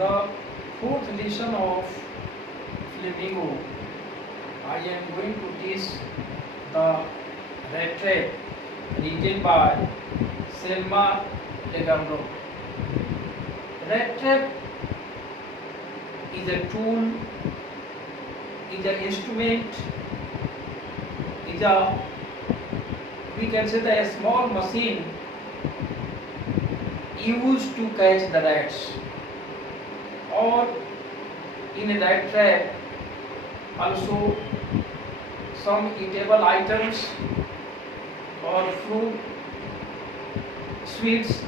The fourth lesson of Flamingo, I am going to teach the rat trap written by Selma Legambro. Rat trap is a tool, is an instrument, is a, we can say that a small machine used to catch the rats, or in a rat trap also some eatable items or fruit, sweets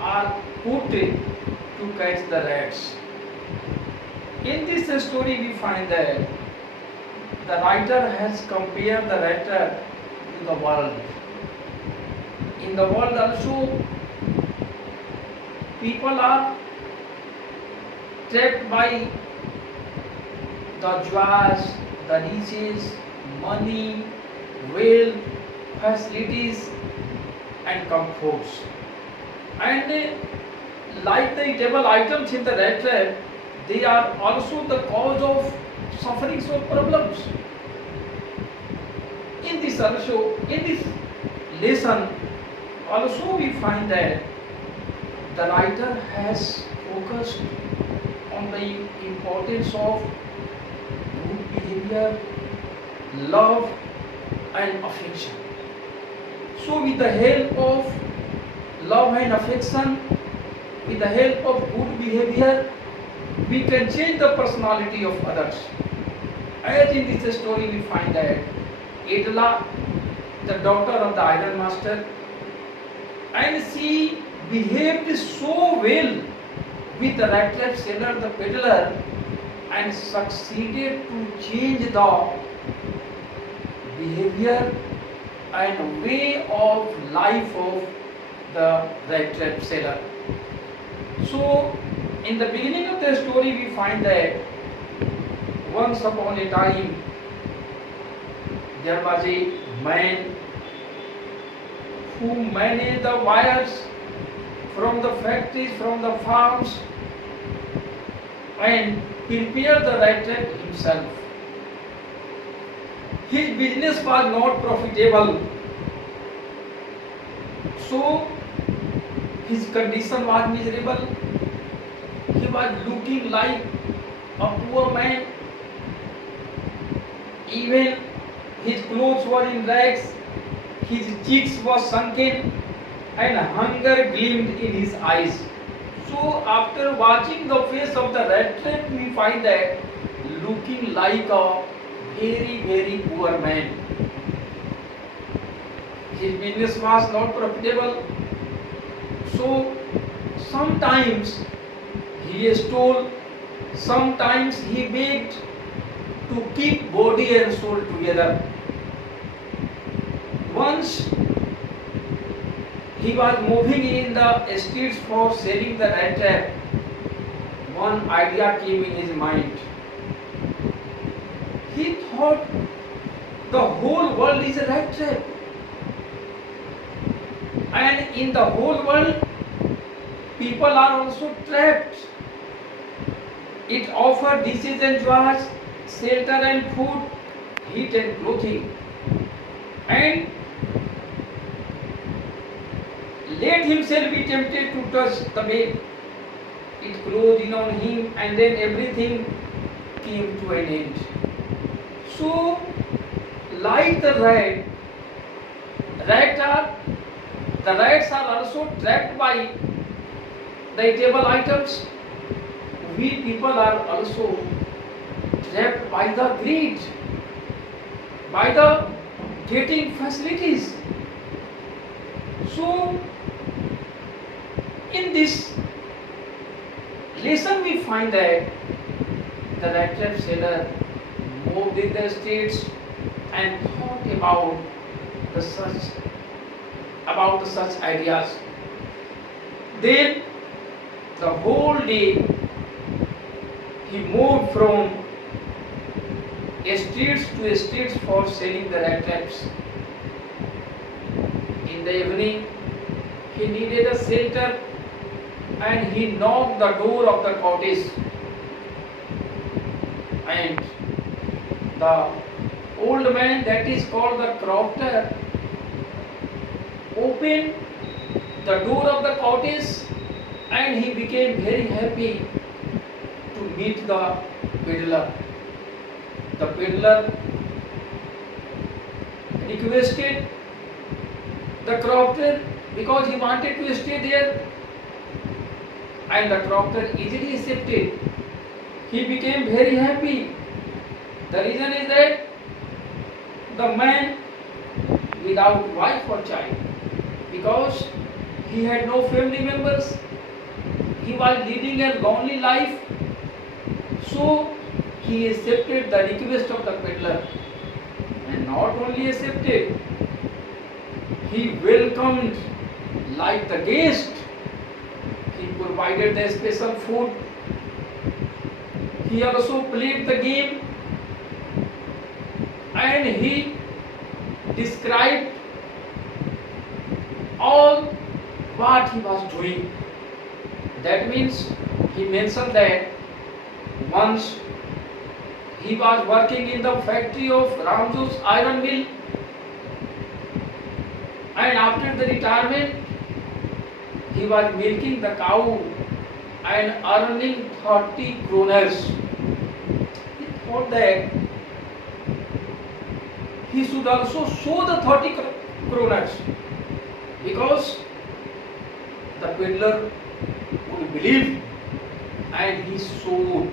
are put to catch the rats. In this story we find that the writer has compared the rat trap to the world. In the world also people are trapped by the joys, the riches, money, wealth, facilities and comforts. And like the eatable items in the rat trap, they are also the cause of sufferings or problems. In this lesson also we find that the writer has focused on the importance of good behavior, love and affection. So with the help of love and affection, with the help of good behavior, we can change the personality of others. As in this story we find that Adela, the daughter of the iron master, and she behaved so well with the rat trap seller, the peddler, and succeeded to change the behavior and way of life of the rat trap seller. So in the beginning of the story we find that once upon a time there was a man who managed the wires from the factories, from the farms, and prepared the rat trap himself. His business was not profitable, so his condition was miserable. He was looking like a poor man. Even his clothes were in rags, his cheeks were sunken, and hunger gleamed in his eyes. So after watching the face of the rat trap, we find that looking like a very poor man. His business was not profitable, so sometimes he stole, sometimes he begged to keep body and soul together. Once he was moving in the streets for selling the rat trap, one idea came in his mind. He thought the whole world is a rat trap, and in the whole world people are also trapped. It offers dishes and joys, shelter and food, heat and clothing, and let himself be tempted to touch the bed. It closed in on him, and then everything came to an end. So, like the rats are also trapped by the eatable items. We people are also trapped by the greed, by the getting facilities. So, in this lesson we find that the rat trap seller moved in the streets and thought about such ideas. Then the whole day he moved from streets to streets for selling the rat traps. In the evening he needed a shelter and he knocked the door of the cottage, and the old man, that is called the crofter, opened the door of the cottage, and he became very happy to meet the peddler. The peddler requested the crofter because he wanted to stay there, and the crofter easily accepted. He became very happy. The reason is that the man without wife or child, because he had no family members, he was leading a lonely life, so he accepted the request of the peddler, and not only accepted, he welcomed like the guest. He provided the special food. He also played the game, and he described all what he was doing. That means he mentioned that once he was working in the factory of Ramjo's iron mill, and after the retirement he was milking the cow and earning 30 kroners. He thought that he should also show the 30 kroners, because the peddler would believe, and he showed,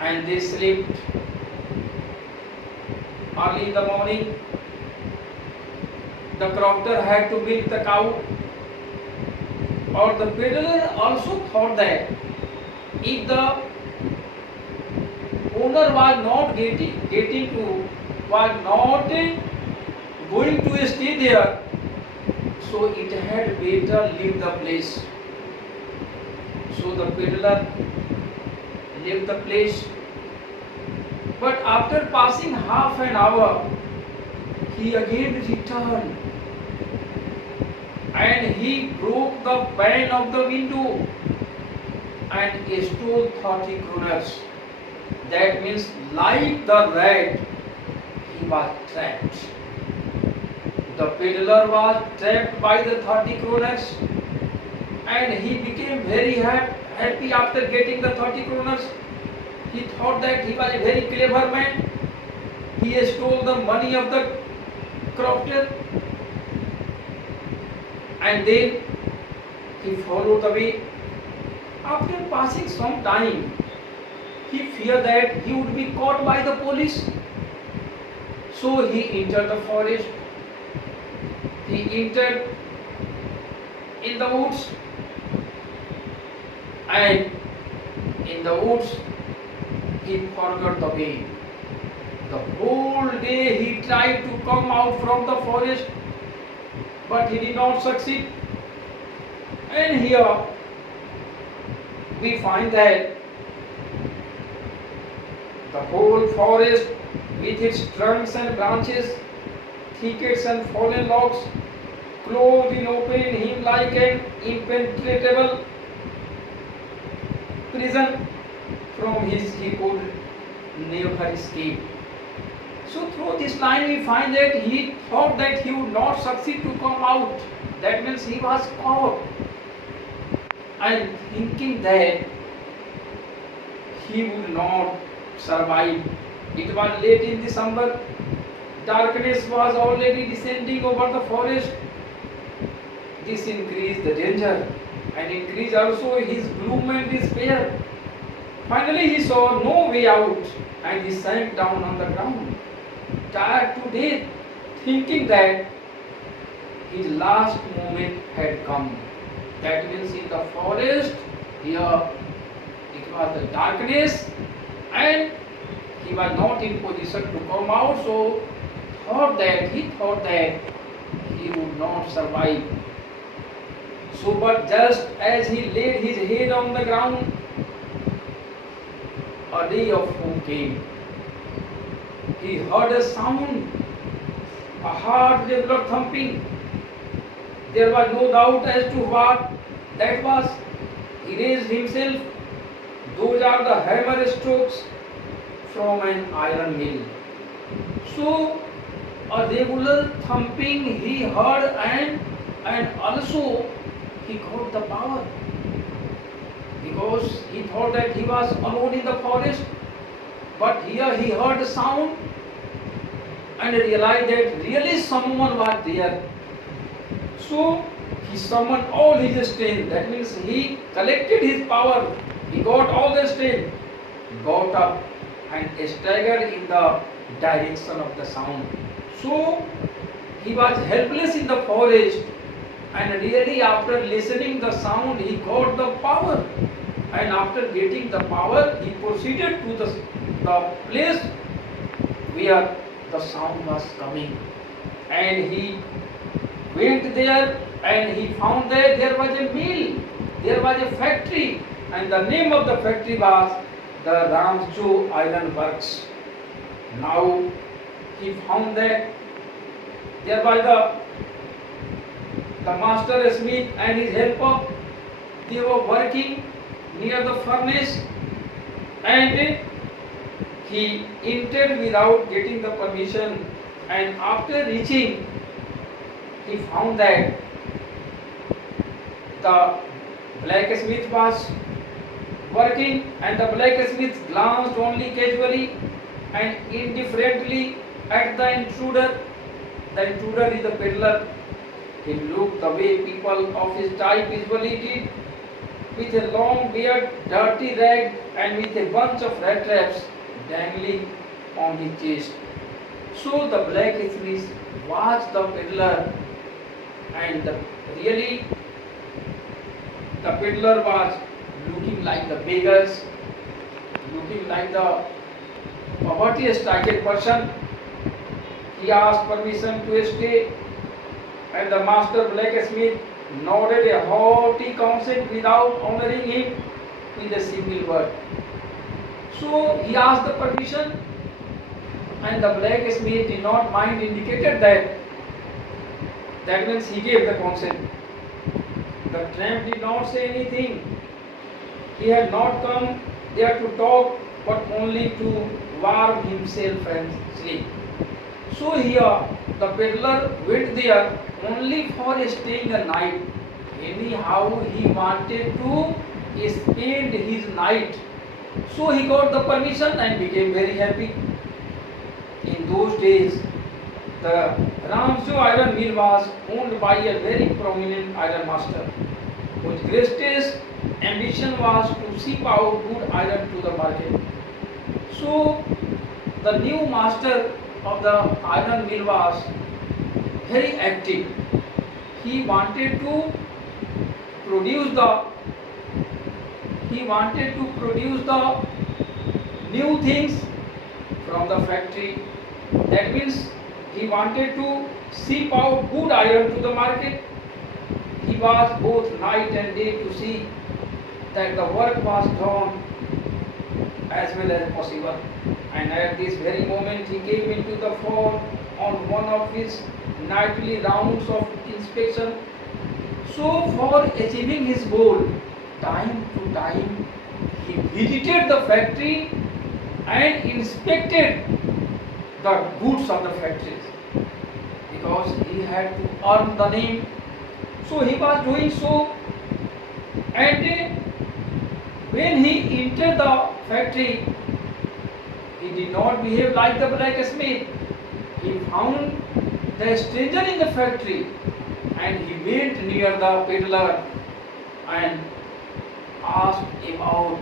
and they slept. Early in the morning, the crofter had to milk the cow, or the peddler also thought that if the owner was not going to stay there, so it had better leave the place. So the peddler left the place, but after passing half an hour, he again returned, and he broke the pane of the window and stole 30 kroners. That means, like the rat, he was trapped. The peddler was trapped by the 30 kroners, and he became very happy after getting the 30 kroners. He thought that he was a very clever man. He stole the money of the crofter, and then he followed the way. After passing some time, he feared that he would be caught by the police. So he entered the forest. He entered in the woods, and in the woods he forgot the way. The whole day he tried to come out from the forest, but he did not succeed. And here we find that the whole forest, with its trunks and branches, thickets and fallen logs, closed in open him like an impenetrable prison from which he could never escape. So through this line we find that he thought that he would not succeed to come out. That means he was caught. And thinking that he would not survive. It was late in December. Darkness was already descending over the forest. This increased the danger and increased also his gloom and despair. Finally he saw no way out, and he sank down on the ground, tired to death, thinking that his last moment had come. That means in the forest, here it was the darkness, and he was not in position to come out, so he thought that he would not survive. So, but just as he laid his head on the ground, a ray of hope came. He heard a sound, a heart regular thumping. There was no doubt as to what That was erased himself. Those are the hammer strokes from an iron mill. So a regular thumping he heard, and also he got the power, because he thought that he was alone in the forest, but here he heard the sound and realized that really someone was there. So he summoned all his strength. That means he collected his power. He got all the strength, got up and staggered in the direction of the sound. So he was helpless in the forest, and really after listening the sound he got the power. And after getting the power he proceeded to the place where the sound was coming, and he went there and he found that there was a mill, there was a factory, and the name of the factory was the Ramjo Iron Works. Now he found that there was the master smith and his helper. They were working near the furnace, and he entered without getting the permission, and after reaching he found that the blacksmith was working, and the blacksmith glanced only casually and indifferently at the intruder. The intruder is the peddler. He looked the way people of his type usually did, with a long beard, dirty rag, and with a bunch of rat traps dangling on his chest. So the blacksmith watched the peddler, and really the peddler was looking like the beggars, looking like the poverty-stricken person. He asked permission to stay, and the master blacksmith nodded a hearty consent without honoring him with a single word. So he asked the permission, and the blacksmith did not mind, indicated that. That means he gave the consent. The tramp did not say anything. He had not come there to talk, but only to warm himself and sleep. So here the peddler went there only for staying a night. Anyhow he wanted to spend his night. So he got the permission and became very happy. In those days, the Ramjo Iron Mill was owned by a very prominent iron master, whose greatest ambition was to ship out good iron to the market. So the new master of the iron mill was very active. He wanted to produce the new things from the factory. That means he wanted to ship out good iron to the market. He was both night and day to see that the work was done as well as possible. And at this very moment he came into the fort on one of his nightly rounds of inspection. So for achieving his goal, time to time he visited the factory and inspected the goods of the factories, because he had to earn the name. So he was doing so, and when he entered the factory, he did not behave like the blacksmith. He found the stranger in the factory, and he went near the peddler and asked about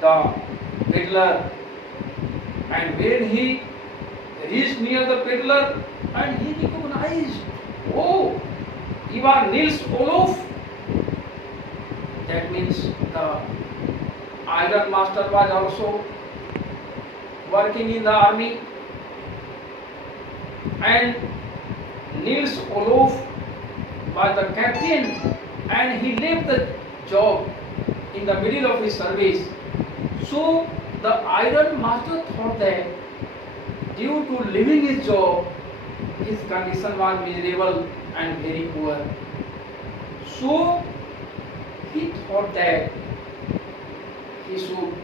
the peddler. And when he reached near the peddler, and he recognized, oh, you are Nils Olof. That means the iron master was also working in the army, and Nils Olof was the captain, and he left the job in the middle of his service. So the iron master thought that due to leaving his job, his condition was miserable and very poor. So he thought that he should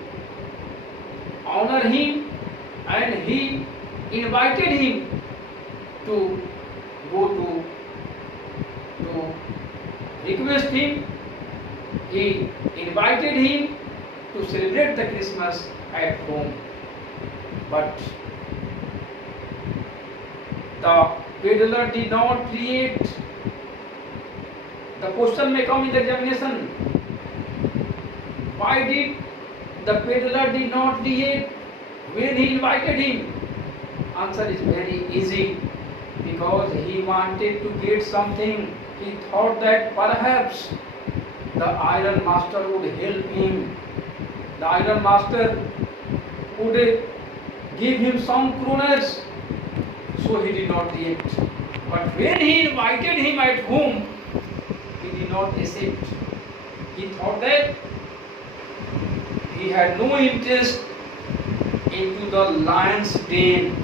honor him, and he invited him to go to request him. He invited him to celebrate the Christmas at home. But the peddler did not create. The question may come in the examination. Why did the peddler did not create when he invited him? Answer is very easy. Because he wanted to get something. He thought that perhaps the iron master would help him. The iron master would give him some kroners. So he did not react. But when he invited him at home, he did not accept. He thought that he had no interest into the lion's den.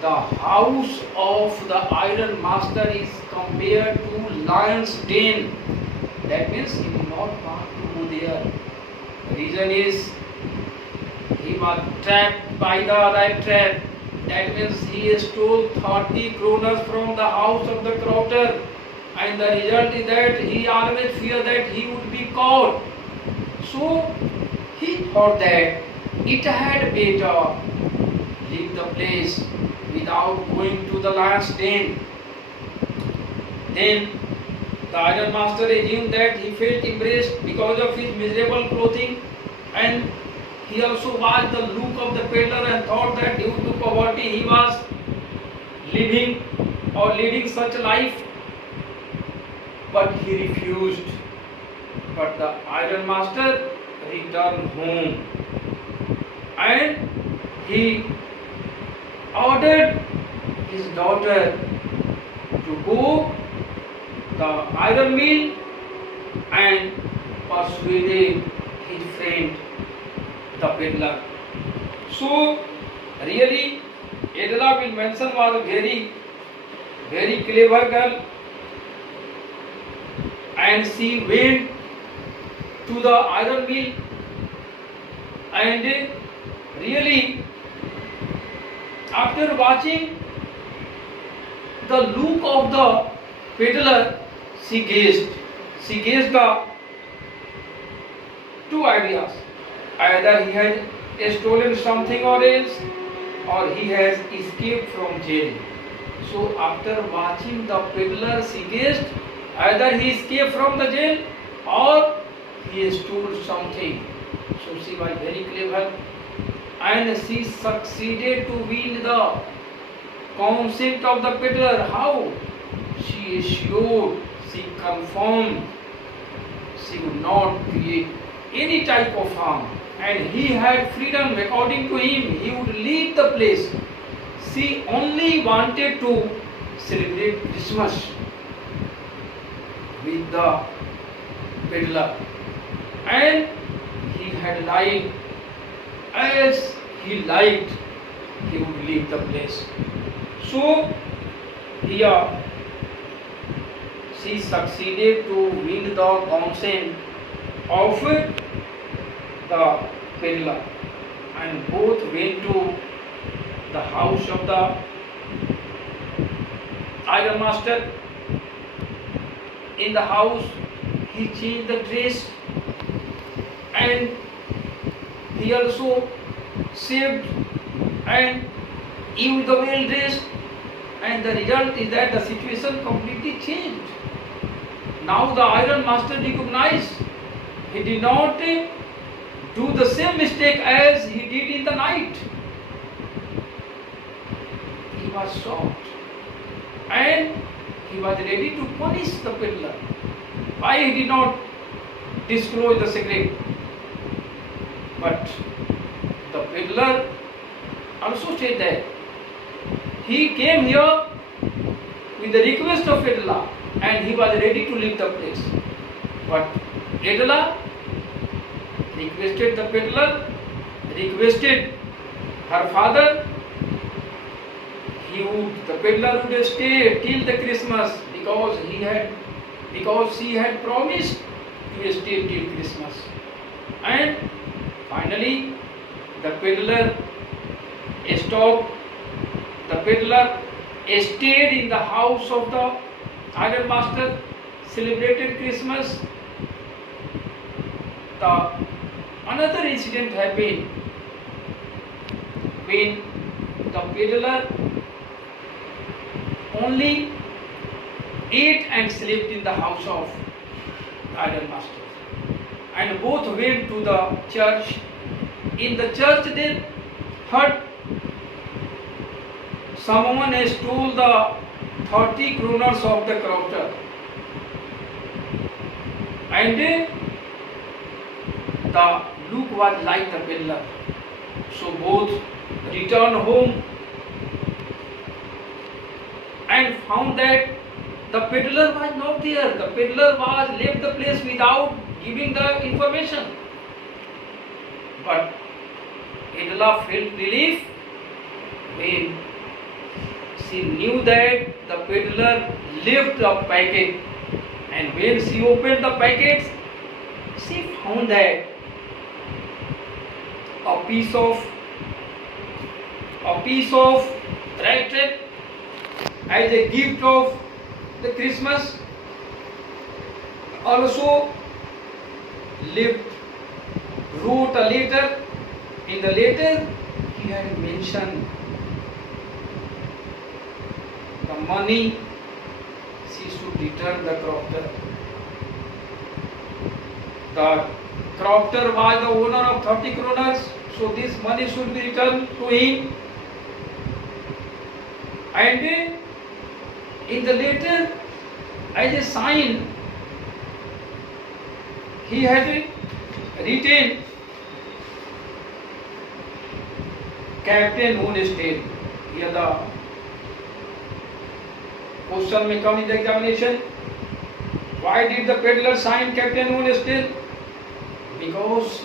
The house of the iron master is compared to lion's den. That means he did not want to go there. The reason is he was trapped by the rat trap. That means he stole 30 kroners from the house of the crofter, and the result is that he always feared that he would be caught. So he thought that it had better leave the place without going to the lion's den. Then the iron master assumed that he felt embarrassed because of his miserable clothing, and he also watched the look of the peddler and thought that due to poverty he was living or leading such a life. But he refused. But the iron master returned home, and he ordered his daughter to go the iron mill and persuaded his friend the peddler. So really Adela will mention was a very clever girl, and she went to the iron mill, and really after watching the look of the peddler, she gazed the two ideas. Either he has stolen something or else, or he has escaped from jail. So after watching the peddler, she gazed either he escaped from the jail or he stole something. So she was very clever, and she succeeded to win the consent of the peddler. How? She assured, she confirmed she would not create any type of harm, and he had freedom. According to him, he would leave the place. She only wanted to celebrate Christmas with the peddler, and he had lied. As he lied, he would leave the place. So here she succeeded to win the consent of the peddler, and both went to the house of the iron master. In the house, he changed the dress, and he also shaved and used the well dressed, and the result is that the situation completely changed. Now the iron master recognized he did not do the same mistake as he did in the night. He was shocked, and he was ready to punish the peddler. Why he did not disclose the secret? But the peddler also said that he came here with the request of Adela, and he was ready to leave the place. But Adela requested the peddler, requested her father, the peddler would stay till the Christmas, because he had because she had promised to stay till Christmas. And finally, the peddler stopped. The peddler stayed in the house of the iron master, celebrated Christmas. Another incident happened when the peddler only ate and slept in the house of the iron master. And both went to the church. In the church they heard someone has stole the 30 kroners of the crofter. And the look was like the peddler. So both returned home and found that the peddler was not there. The peddler was left the place without giving the information. But Adela felt relief when she knew that the peddler left a packet, and when she opened the packets, she found that a piece of tractor as a gift of the Christmas. Also wrote a letter. In the letter he had mentioned the money she should return the crofter. The crofter was the owner of 30 kroners, so this money should be returned to him. And in the letter, as a sign, he had written Captain Honesty. Here the question may come in the examination. Why did the peddler sign Captain Honesty? Because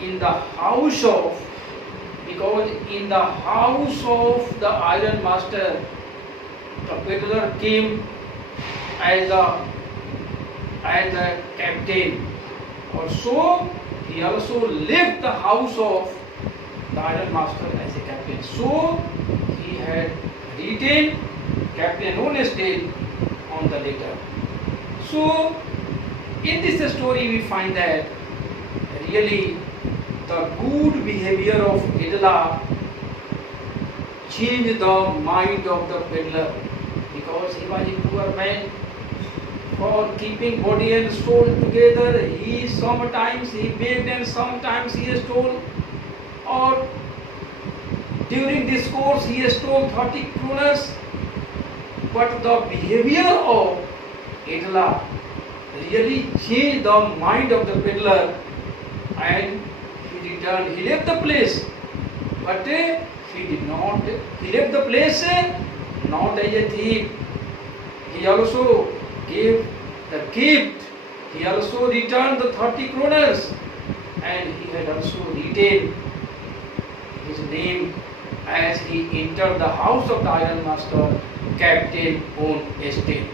in the house of the iron master, the peddler came as the captain. Also, he also left the house of the iron master as a captain. So, he had written Captain Honesty on the letter. So, in this story we find that really the good behavior of Adela changed the mind of the peddler, because he was a poor man. For keeping body and soul together, he sometimes he begged and sometimes he stole, or during this course he stole 30 kroners. But the behavior of Adela really changed the mind of the peddler, and he returned. He left the place, but he did not. He left the place not as a thief. He also gave the gift. He also returned the 30 kroners, and he had also retained his name as he entered the house of the iron master, Captain on estate.